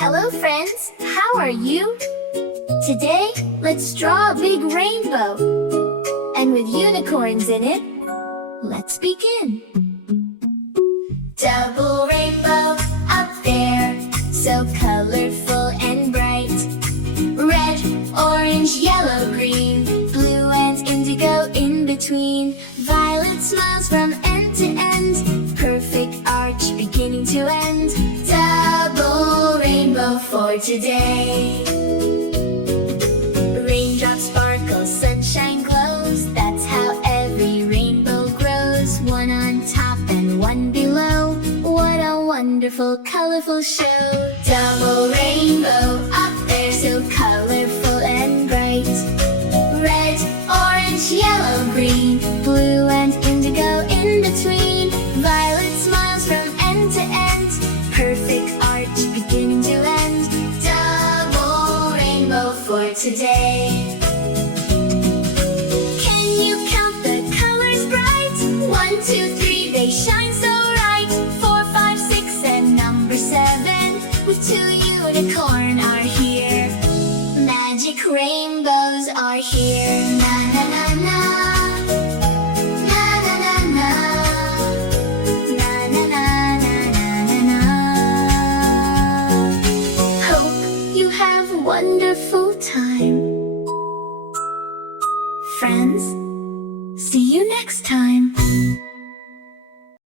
Hello friends, how are you? Today, let's draw a big rainbow. And with unicorns in it, let's begin. Double rainbow up there, so colorful and bright. Red, orange, yellow, green, blue and indigo in between. Violet smiles from end to end, perfect arch beginning to end. Double rainbow for today. Raindrops sparkle, sunshine glows, that's how every rainbow grows. One on top and one below, what a wonderful, colorful show. Double rainbow up there, so colorful and bright. Red, orange, yellow, green, blue and indigo in between. Violet smiles from end to end, perfect arch beginning to end. Double rainbow for today. Can you count the colors bright? 1, 2, 3, they shine so bright. 4, 5, 6 and number 7, with 2 unicorn are here. Magic rainbows are here. Na na na na, na na na na, na na na na na na. Hope you have a wonderful time, friends. See you next time.